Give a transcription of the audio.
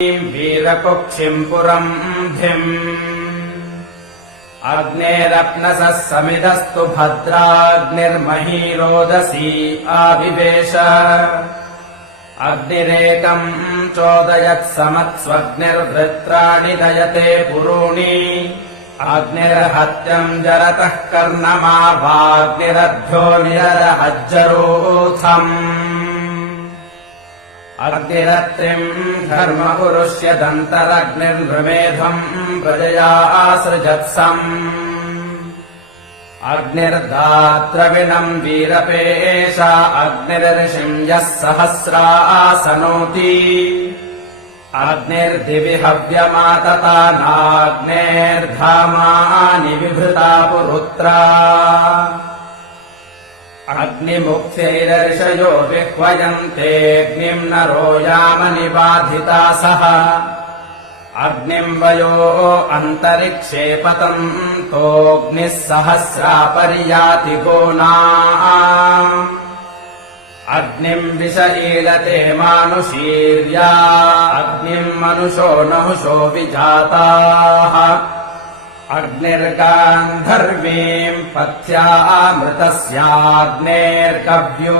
वीरकुक्षिम् पुरम् धिम् अग्नेरप्नसः समिदस्तु भद्राग्निर्मही रोदसी आविवेश अग्निरेकम् चोदयत्समत्स्वग्निर्वृत्राणि दयते पुरूणि अग्निर्हत्यम् जरतः कर्णमावाग्निरभ्यो निरदहज्जरोऽथम् अग्निरत्रिम् धर्मपुरुष्य दन्तरग्निर्नृमेधम् प्रजया सृजत्सम् अग्निर्दात्रविणम् वीरपेशा अग्निर्षिम् यः सहस्रासनोति अग्निर्दिवि हव्यमातता नाग्नेर्धामानि विभृता पुरुत्रा अग्निमुक्त्यैरर्षयो विह्वयन्तेऽग्निम् नरो यामनिबाधिता सह अग्निम् वयो अन्तरिक्षे पतन्तोऽग्निः सहस्रापर्याति गोना अग्निम् विषईलते मानुषीर्या अग्निम् मनुषो नहुषो विजाताः अग्निर्गान्धर्वीम् पथ्यामृतस्याग्नेर्कव्यो